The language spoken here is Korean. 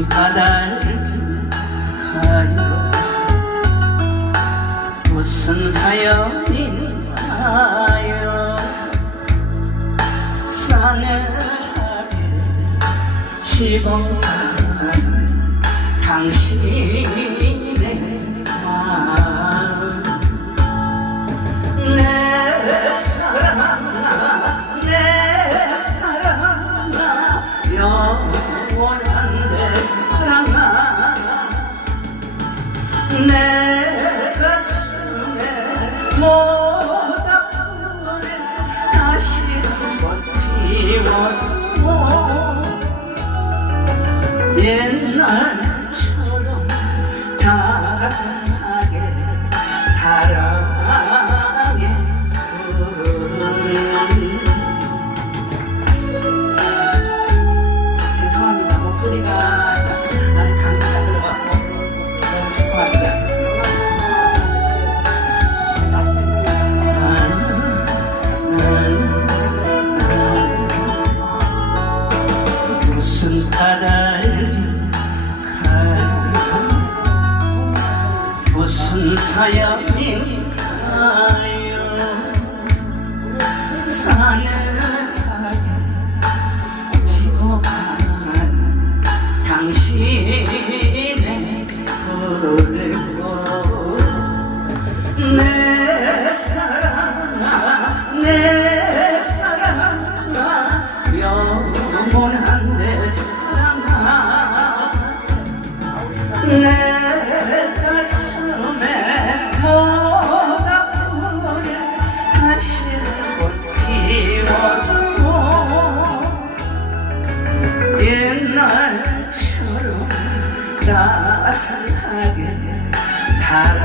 무슨 바다를 가요 무슨 사연인가요 싸늘하게 시범한 당신의 마음 내 사랑아 영원한 내 사랑아 내 가슴에 모닥불에 다시 한번 피워줘 옛날처럼 다정하게 사랑해 죄송합니다. 목소리가 아직 감기가 들어가고 너무 죄송합니다. 무슨 바다를 가요 무슨 사연인가요 싸늘하게 지고간 당신의 그리고 내 사랑아 내 사랑아 영원한 내 사랑아 내 가슴에 모닥불을 다시 한번 피워줘 옛날처럼 따스하게 사랑